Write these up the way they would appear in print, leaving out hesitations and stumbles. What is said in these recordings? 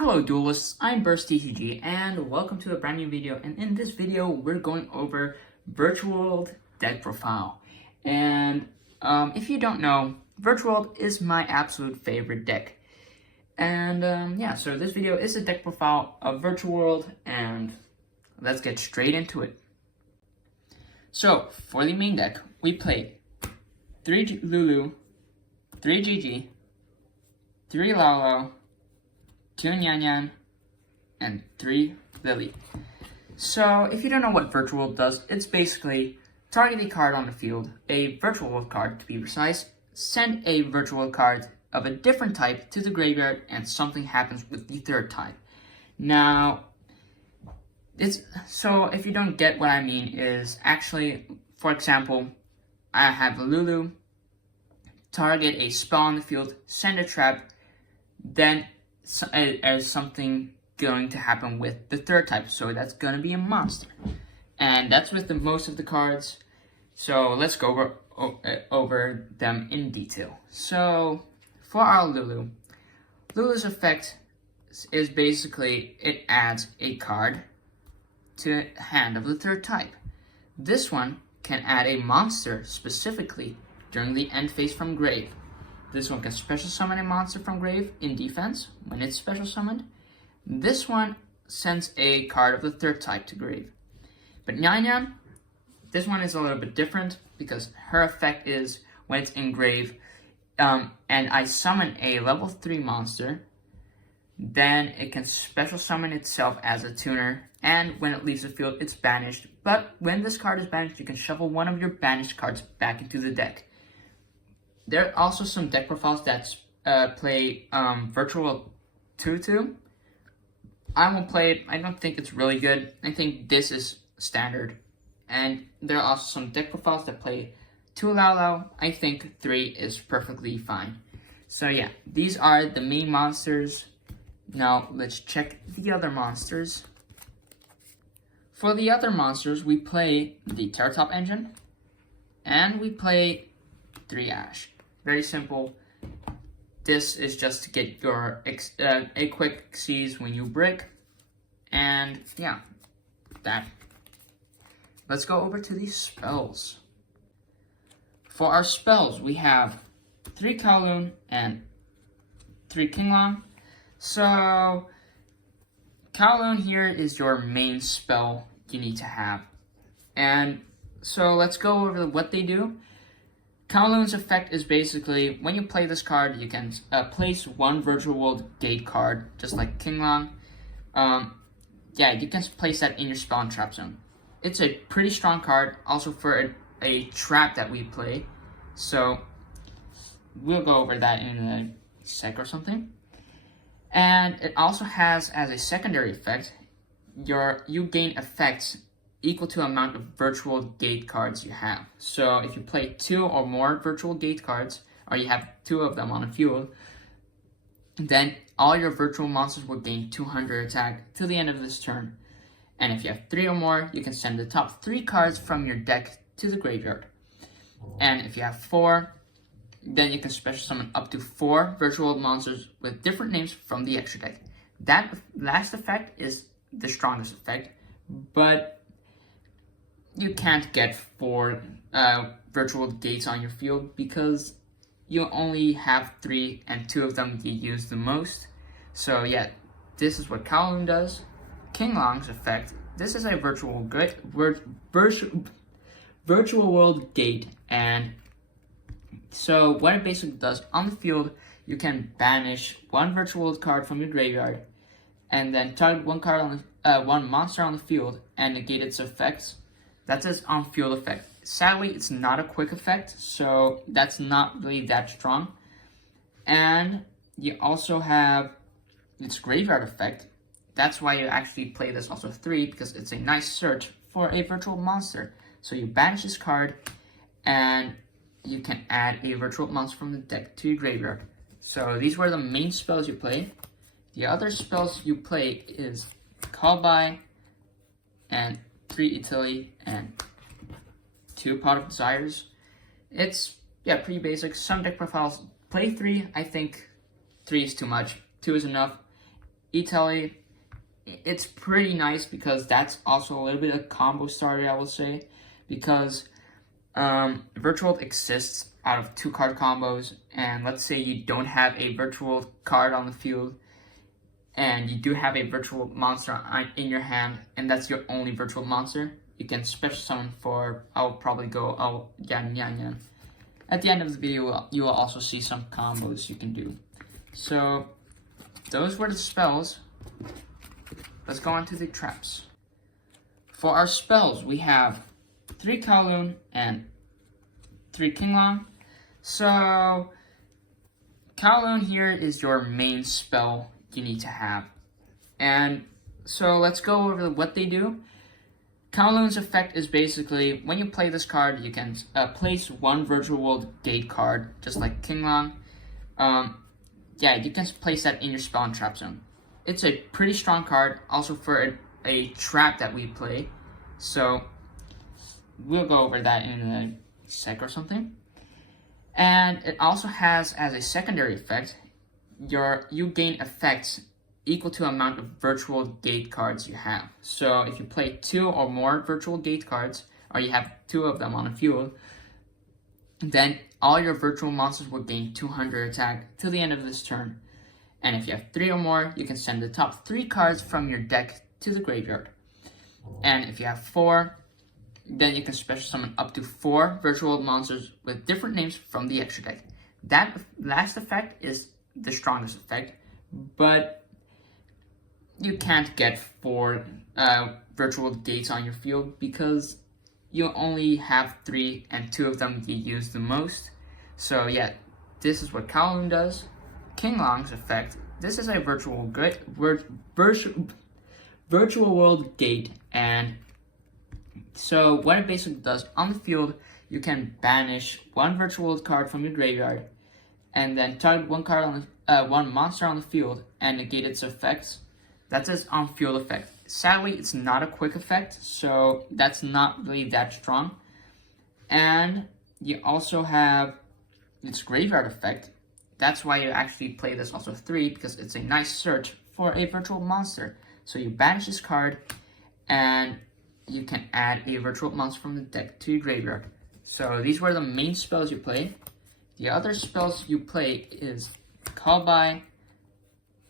Hello duelists, I'm BurstTCG and welcome to a brand new video, and in this video we're going over Virtual World deck profile. And if you don't know, Virtual World is my absolute favorite deck. And so this video is a deck profile of Virtual World, and let's get straight into it. So for the main deck, we play 3 Lulu, 3 Gigi, 3 Lalo, 2 Nyan, and 3 Lily. So, if you don't know what Virtual World does, it's basically target a card on the field, a Virtual World card to be precise, send a Virtual World card of a different type to the graveyard, and something happens with the third type. Now, if you don't get what I mean is actually, for example, I have a Lulu, target a spell on the field, send a trap, then there's something going to happen with the third type, so that's going to be a monster. And that's with most of the cards, so let's go over them in detail. So, for our Lulu's effect is basically, it adds a card to hand of the third type. This one can add a monster specifically during the end phase from grave. This one can special summon a monster from grave in defense when it's special summoned. This one sends a card of the third type to grave. But Nyan, this one is a little bit different because her effect is when it's in grave and I summon a level 3 monster, then it can special summon itself as a tuner, and when it leaves the field, it's banished. But when this card is banished, you can shuffle one of your banished cards back into the deck. There are also some deck profiles that play Virtual World 2-2. I won't play it. I don't think it's really good. I think this is standard. And there are also some deck profiles that play 2 Lao. I think 3 is perfectly fine. So yeah, these are the main monsters. Now let's check the other monsters. For the other monsters, we play the Terratop Engine. And we play 3 Ash. Very simple. This is just to get your a quick seize when you brick. And yeah, that. Let's go over to these spells. For our spells, we have 3 Kowloon and 3 Kinglang. So, Kowloon here is your main spell you need to have. And so let's go over what they do. Kowloon's effect is basically, when you play this card, you can place 1 Virtual World gate card, just like Kinglang. You can place that in your spell and trap zone. It's a pretty strong card, also for a trap that we play. So, we'll go over that in a sec or something. And it also has, as a secondary effect, you gain effects equal to amount of virtual gate cards you have. So if you play 2 or more virtual gate cards, or you have 2 of them on a field, then all your virtual monsters will gain 200 attack till the end of this turn. And if you have 3 or more, you can send the top 3 cards from your deck to the graveyard. And if you have 4, then you can special summon up to 4 virtual monsters with different names from the extra deck. That last effect is the strongest effect, but you can't get 4 virtual gates on your field because you only have 3 and 2 of them you use the most. So yeah, this is what Kowloon does. Kinglang's effect, this is a virtual world gate, and so what it basically does, on the field, you can banish 1 virtual world card from your graveyard, and then target 1 monster on the field and negate its effects. That's its on-field effect. Sadly, it's not a quick effect, so that's not really that strong. And you also have its graveyard effect. That's why you actually play this also 3, because it's a nice search for a virtual monster. So you banish this card, and you can add a virtual monster from the deck to your graveyard. So these were the main spells you play. The other spells you play is Call By, and 3 Italy, and 2 Pot of Desires. It's, pretty basic. Some deck profiles play 3. I think 3 is too much. 2 is enough. Italy, it's pretty nice because that's also a little bit of combo starter, I will say, because Virtual exists out of 2-card combos, and let's say you don't have a virtual card on the field, and you do have a virtual monster in your hand, and that's your only virtual monster. You can special summon for, I'll probably go, Yan Yan Yan. At the end of the video, you will also see some combos you can do. So, those were the spells. Let's go on to the traps. For our spells, we have 3 Kowloon and 3 Kinglang. So, Kowloon here is your main spell you need to have. And so let's go over what they do. Kowloon's effect is basically, when you play this card, you can place 1 Virtual World Gate card, just like Kinglang. Yeah, you can place that in your spell and trap zone. It's a pretty strong card, also for a trap that we play. So, we'll go over that in a sec or something. And it also has, as a secondary effect, you gain effects equal to amount of virtual gate cards you have. So if you play 2 or more virtual gate cards, or you have 2 of them on a field, then all your virtual monsters will gain 200 attack till the end of this turn. And if you have 3 or more, you can send the top 3 cards from your deck to the graveyard. And if you have 4, then you can special summon up to 4 virtual monsters with different names from the extra deck. That last effect is the strongest effect, but you can't get 4 virtual gates on your field because you only have 3 and 2 of them you use the most. So yeah, this is what Kowloon does. Kinglang's effect, this is a virtual world gate, and so what it basically does, on the field, you can banish 1 virtual world card from your graveyard, and then target 1 card on the, 1 monster on the field and negate its effects. That's its on-field effect. Sadly, it's not a quick effect, so that's not really that strong. And you also have its graveyard effect. That's why you actually play this also 3, because it's a nice search for a virtual monster. So you banish this card, and you can add a virtual monster from the deck to your graveyard. So these were the main spells you play. The other spells you play is Call By,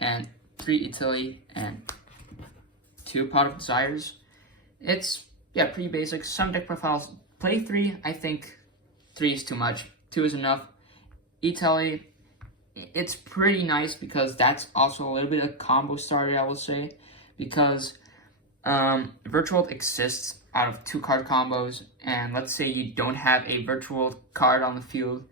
and 3 Italy, and 2 Pot of Desires. It's, yeah, pretty basic. Some deck profiles play 3. I think 3 is too much. 2 is enough. Italy, it's pretty nice because that's also a little bit of combo starter, I will say, because Virtual exists out of 2-card combos, and let's say you don't have a virtual card on the field,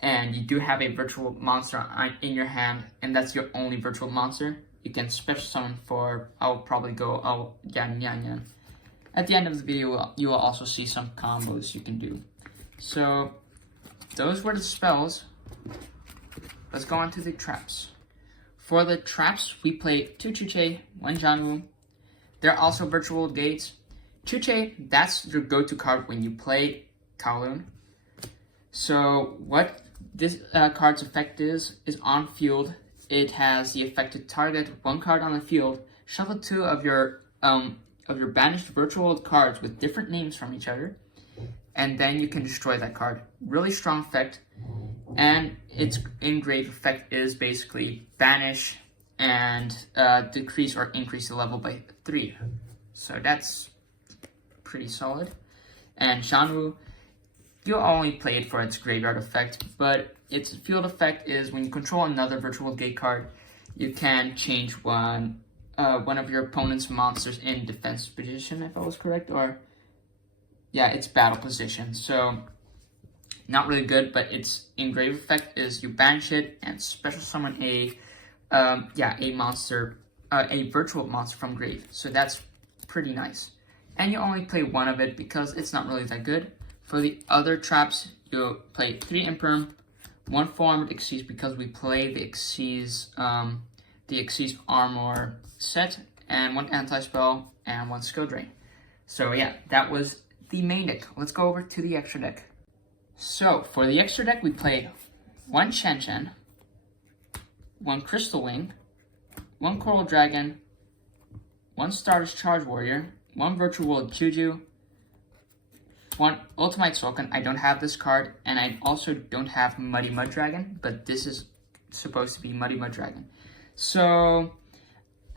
and you do have a virtual monster in your hand, and that's your only virtual monster, you can special summon for, I'll probably go, Yan Yan Yan. At the end of the video, you will also see some combos you can do. So, those were the spells. Let's go on to the traps. For the traps, we play 2 Chuche, 1 Janwu. They're also virtual gates. Chuche, that's your go-to card when you play Kowloon. So what this card's effect is on field, it has the effect to target 1 card on the field, shuffle 2 of your banished virtual cards with different names from each other, and then you can destroy that card. Really strong effect, and its engrave effect is basically banish and decrease or increase the level by 3. So that's pretty solid. And Janwu, you only play it for its graveyard effect, but its field effect is when you control another virtual gate card, you can change one of your opponent's monsters in defense position, if I was correct, or yeah, its battle position. So not really good, but its engrave effect is you banish it and special summon a monster, a virtual monster from grave. So that's pretty nice. And you only play 1 of it because it's not really that good. For the other traps, you'll play 3 Imperm, 1 Full Armored Xyz because we play the Xyz Armor set, and 1 Anti-Spell, and 1 Skill Drain. So yeah, that was the main deck. Let's go over to the extra deck. So, for the extra deck, we play 1 Chen Chen, 1 Crystal Wing, 1 Coral Dragon, 1 Stardust Charge Warrior, 1 Virtual World Juju, 1 Ultimate Sulkin. I don't have this card, and I also don't have Muddy Mud Dragon, but this is supposed to be Muddy Mud Dragon. So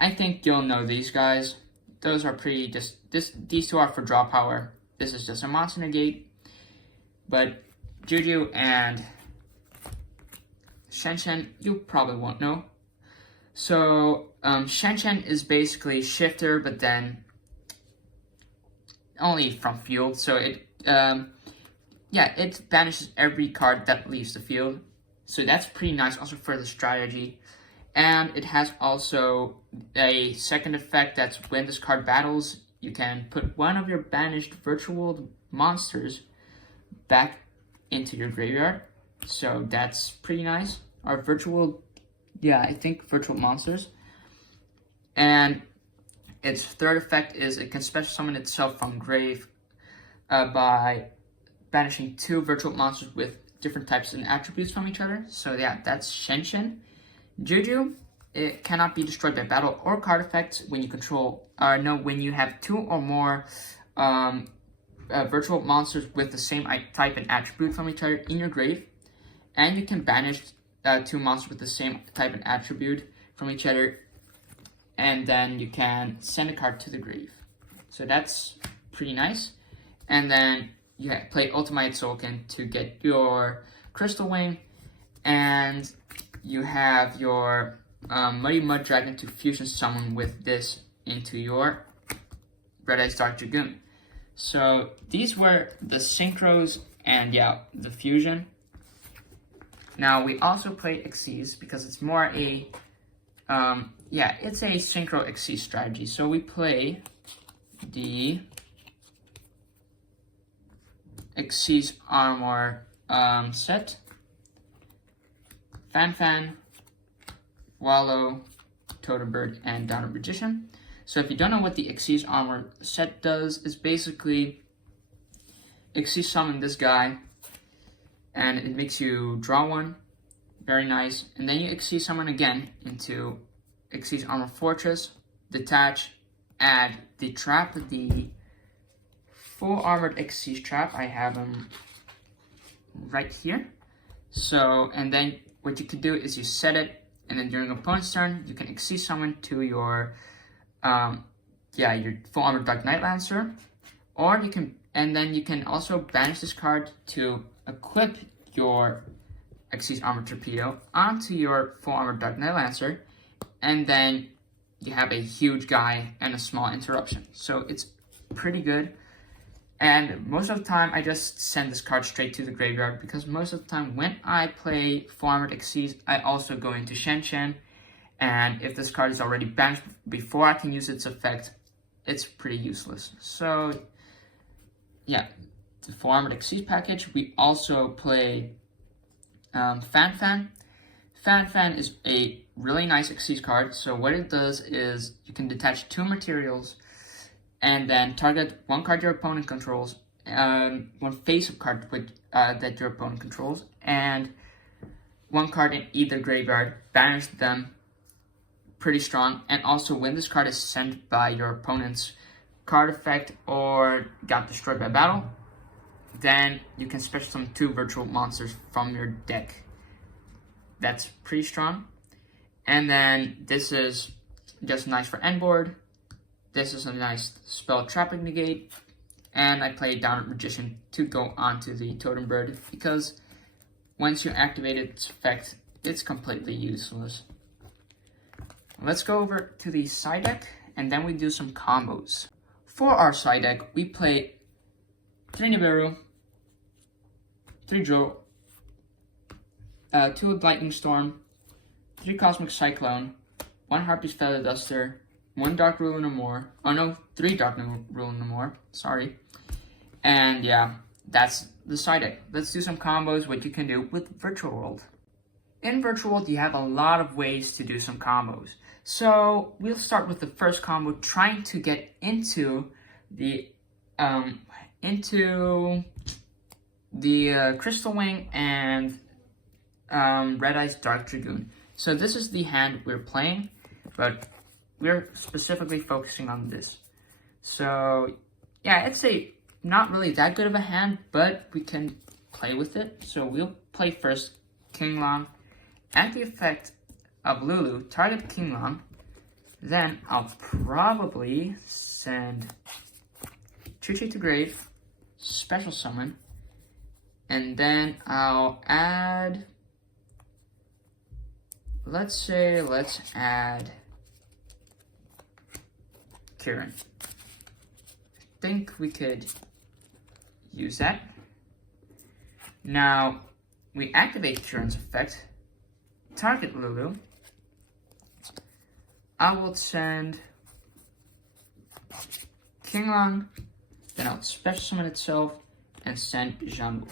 I think you'll know these guys. Those are pretty these two are for draw power. This is just a monster negate. But Juju and Shen, you probably won't know. So Shen is basically Shifter, but then only from field. So it banishes every card that leaves the field. So that's pretty nice also for the strategy. And it has also a second effect that's when this card battles, you can put one of your banished virtual world monsters back into your graveyard. So that's pretty nice. Our virtual, I think virtual monsters. And its third effect is it can special summon itself from grave by banishing 2 virtual monsters with different types and attributes from each other. So yeah, that's Shen. Juju, it cannot be destroyed by battle or card effects when you control, when you have 2 or more virtual monsters with the same type and attribute from each other in your grave. And you can banish 2 monsters with the same type and attribute from each other. And then you can send a card to the grave. So that's pretty nice. And then you play Ultimate Sulkin to get your Crystal Wing. And you have your Muddy Mud Dragon to fusion summon with this into your Red Eyes Dark Dragoon. So these were the synchros and the fusion. Now we also play Xyz because it's more a it's a synchro Xyz strategy. So we play the Xyz Armor set. Fan, Wallow, Totem Bird, and Donner Magician. So if you don't know what the Xyz Armor set does, it's basically Xyz summon this guy, and it makes you draw 1. Very nice. And then you Xyz summon again into Xyz Armor Fortress, detach, add the trap, the full armored Xyz trap. I have them right here. So, and then what you can do is you set it, and then during opponent's turn, you can Xyz summon to your, your full armored Dark Knight Lancer, or you can, and then you can also banish this card to equip your Xyz Armored Torpedo onto your full armored Dark Knight Lancer, and then you have a huge guy and a small interruption. So it's pretty good. And most of the time, I just send this card straight to the graveyard because most of the time when I play Full Armored Xyz, I also go into Shen. And if this card is already banished before I can use its effect, it's pretty useless. So, yeah, the Full Armored Xyz package. We also play Fan. Fan is a really nice Xyz card. So what it does is you can detach 2 materials and then target 1 card your opponent controls, 1 face-up card that your opponent controls, and 1 card in either graveyard, banish them. Pretty strong. And also when this card is sent by your opponent's card effect or got destroyed by battle, then you can special summon 2 virtual monsters from your deck. That's pretty strong. And then this is just nice for end board. This is a nice spell Trapping Negate. And I play Donner Magician to go onto the Totem Bird because once you activate its effect, it's completely useless. Let's go over to the side deck and then we do some combos. For our side deck, we play 3 Nibiru, 3 Drow, 2 Lightning Storm, 3 Cosmic Cyclone, 1 Harpy's Feather Duster, 1 Dark Rule no more. Oh no, 3 Dark Rule no more. Sorry. And yeah, that's the side deck. Let's do some combos, what you can do with Virtual World. In Virtual World, you have a lot of ways to do some combos. So we'll start with the first combo, trying to get into the Crystal Wing and Red Eyes Dark Dragoon. So this is the hand we're playing. but we're specifically focusing on this. So yeah, it's not really that good of a hand, but we can play with it. So we'll play first King Long. At the effect of Lulu, target King Long. Then I'll probably send Chuchi to grave, special summon, and then I'll add, let's add Kirin. I think we could use that. Now, we activate Kirin's effect, target Lulu. I will send King Long, then I'll special summon itself and send Zhanwu.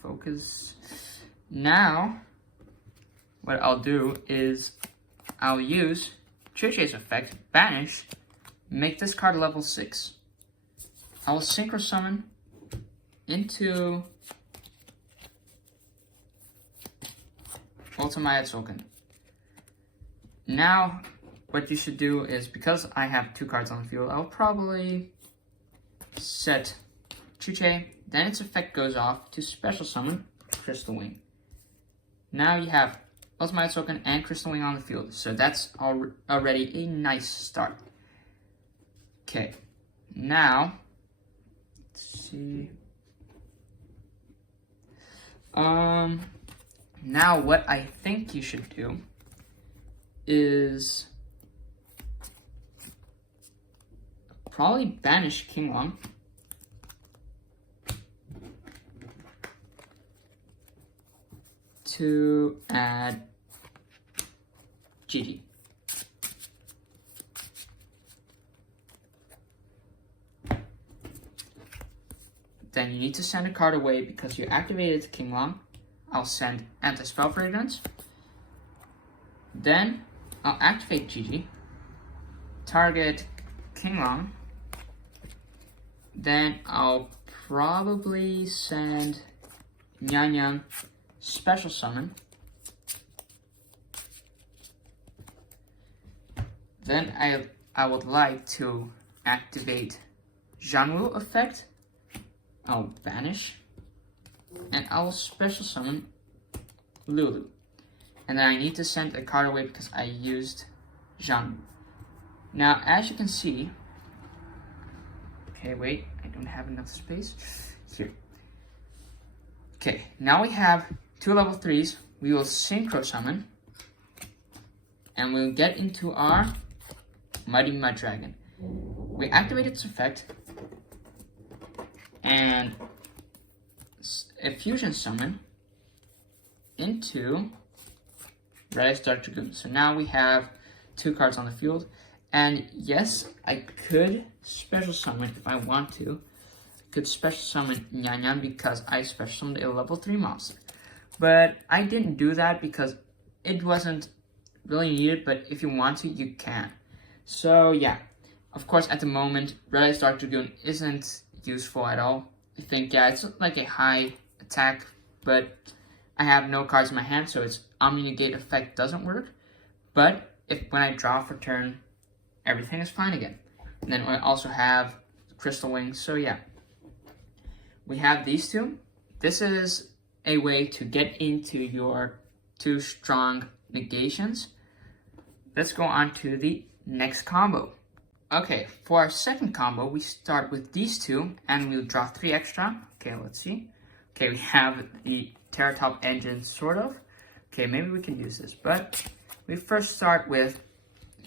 Focus. Now, what I'll do is I'll use Chuchi's effect, Banish, make this card level 6. I will Synchro Summon into Ultimate Tzolk'in. Now, what you should do is, because I have 2 cards on the field, I'll probably set Chuchi, then its effect goes off to special summon Crystal Wing. Now you have Ultimate Tzolk'in and Crystal Wing on the field, so that's already a nice start. Okay, now, let's see. Now what I think you should do is probably banish King Long. To add Gigi. Then you need to send a card away because you activated King Long. I'll send Anti-Spell Fragrance. Then I'll activate Gigi. Target King Long. Then I'll probably send Nyan Nyan special summon. Then I would like to activate Zhanwu effect. I'll banish. And I will special summon Lulu. And then I need to send a card away because I used Zhanwu. Now, as you can see, okay, wait, I don't have enough space. Here. Okay, now we have 2 level 3s. We will Synchro Summon. And we'll get into our Mighty Mud Dragon. We activate its effect. And a Fusion Summon into Red Dark Dragoon. So now we have 2 cards on the field. And yes, I could special summon if I want to. I could special summon Nyan Nyan because I special summoned a level 3 monster. But I didn't do that because it wasn't really needed, but if you want to, you can. So yeah, of course at the moment, Red Eyes Dark Dragoon isn't useful at all. I think, yeah, it's like a high attack, but I have no cards in my hand, so its Omni Negate effect doesn't work. But when I draw for turn, everything is fine again. And then I also have Crystal Wings, so yeah. We have these 2. This is a way to get into your 2 strong negations. Let's go on to the next combo. Okay, for our second combo, we start with these 2, and we'll draw 3 extra. Okay, let's see. Okay, we have the Terratop Engine, sort of. Okay, maybe we can use this, but we first start with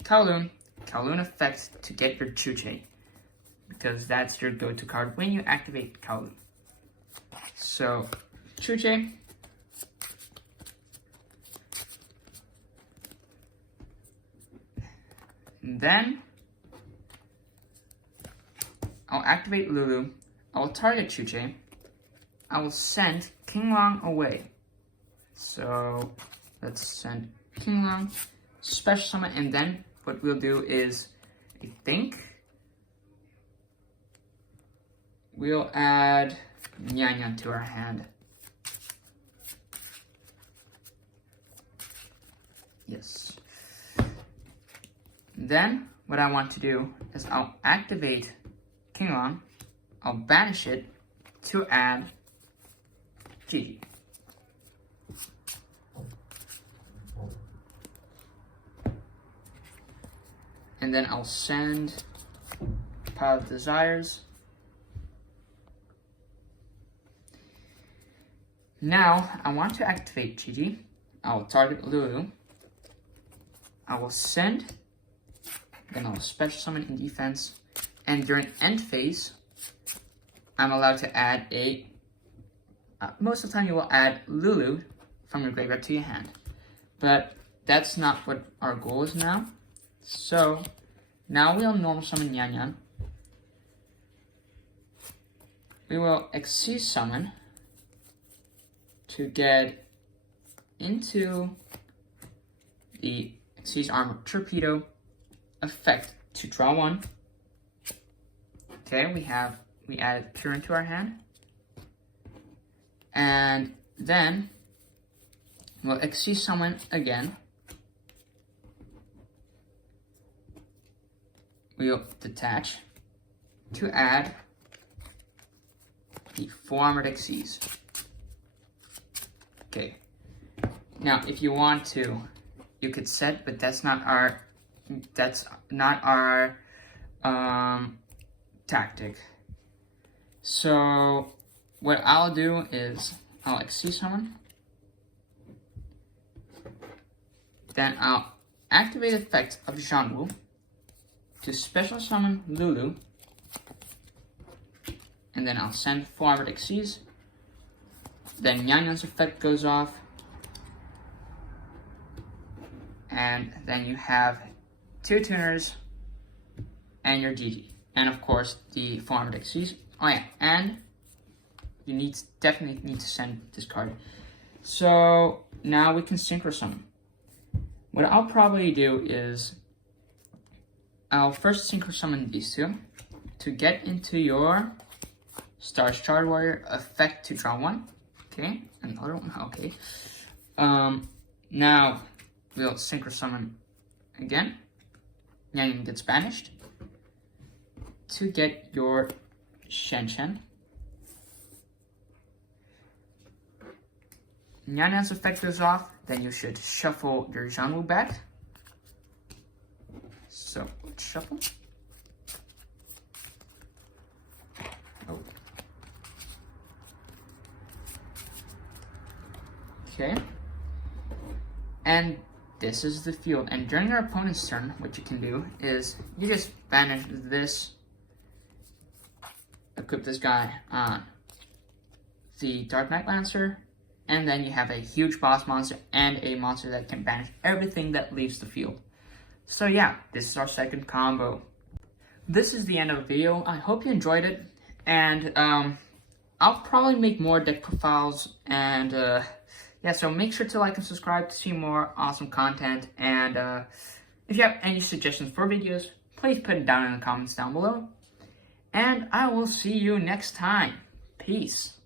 Kowloon. Kowloon effect to get your Chuchi, because that's your go-to card when you activate Kowloon. So, Chuchi. And then I'll activate Lulu. I will target Chuchi. I will send King Long away. So let's send King Long, special summon, and then what we'll do is, I think, we'll add Nyan Nyan to our hand. Yes. Then what I want to do is I'll activate Klingon. I'll banish it to add Gigi. And then I'll send Pile of Desires. Now I want to activate Gigi. I'll target Lulu. I will send, then I'll special summon in defense, and during end phase, I'm allowed to add most of the time you will add Lulu from your graveyard to your hand. But that's not what our goal is now. So now we'll normal summon Yan Yan. We will Xyz summon to get into the Xyz Armor Torpedo effect to draw one. Okay, we added Pure into our hand. And then we'll Xyz summon again. We'll detach to add the 4 Armored Xyz. Okay. Now, if you want to, you could set, but that's not our tactic. So what I'll do is I'll Xyz summon, then I'll activate the effect of Zhanwu to special summon Lulu, and then I'll send 4 Armored Xyz. Then Yan Yan's effect goes off, and then you have 2 tuners and your Gigi, and of course the 4 Armored Xyz. Oh yeah, and you definitely need to send this card. So now we can synchro summon. What I'll probably do is I'll first synchro summon these 2 to get into your Stars Charge Warrior effect to draw 1. Okay, another one. Okay. Now we'll synchro summon again. Yan Yan gets banished to get your Shen Shen. Yan Yan's effect goes off, then you should shuffle your Zhanwu back. So let's shuffle. Oh. Okay. And this is the field. And during your opponent's turn, what you can do is you just banish this, equip this guy on the Dark Knight Lancer, and then you have a huge boss monster and a monster that can banish everything that leaves the field. So yeah, this is our second combo. This is the end of the video. I hope you enjoyed it, and I'll probably make more deck profiles, and yeah, so make sure to like and subscribe to see more awesome content, and if you have any suggestions for videos, please put it down in the comments down below, and I will see you next time. Peace.